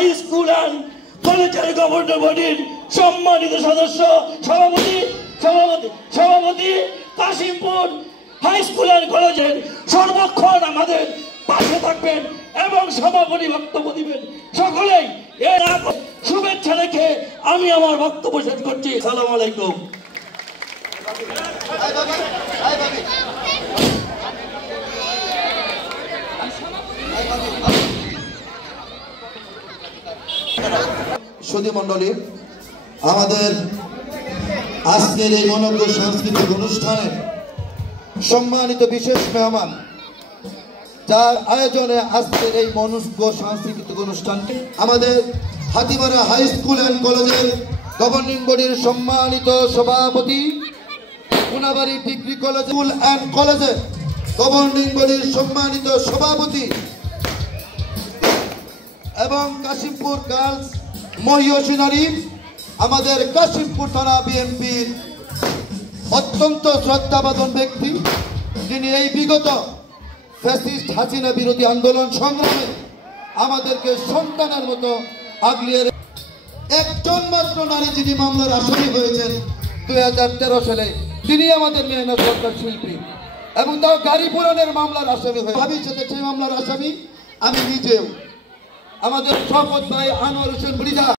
High school and কলেজের governor বডির সম্মানিত সদস্য সভাপতি কাশিমপুর হাই স্কুল অ্যান্ড কলেজের সর্বক্ষণ আমাদের পাশে থাকবেন এবং সভাপতি বক্তব্য দিবেন। সকলেই এর শুভেচ্ছা রেখে আমি আমার বক্তব্য শেষ করছি। আসসালামু আলাইকুম। সুধী মণ্ডলী, আমাদের আজকের এই মনোজ্ঞ সাংস্কৃতিক অনুষ্ঠানে সম্মানিত বিশেষ মেহমান, যার আয়োজনে আজকের এই মনোজ্ঞ সাংস্কৃতিক অনুষ্ঠানটি আমাদের হাতিমারা হাই স্কুল অ্যান্ড কলেজের গভর্নিং বডির সম্মানিত সভাপতি, Konabari degree college school and কলেজের গভর্নিং বডির সম্মানিত সভাপতি এবং কাশিমপুর গার্লস মহিয়সী আমাদের কাশিমপুর থানা বিএনপির অত্যন্ত শ্রদ্ধাভাজন ব্যক্তি, যিনি এই বিগত ফ্যাসিস্ট হাসিনা বিরোধী আন্দোলন সংগ্রামে আমাদেরকে সন্তানের মতো আগলিয়ে একজন মাত্র নারী যিনি মামলার আসামি হয়েছেন 2013 সালে, তিনি আমাদের মেহনত সরকার শিল্পী এবং তাও গাড়ি পুরাণের মামলার আসামি হয়ে ভবিষ্যতে সেই মামলার আসামি আমি নিজেও। আমাদের শপথ ভাই আনোয়ার হোসেন বুড়িদা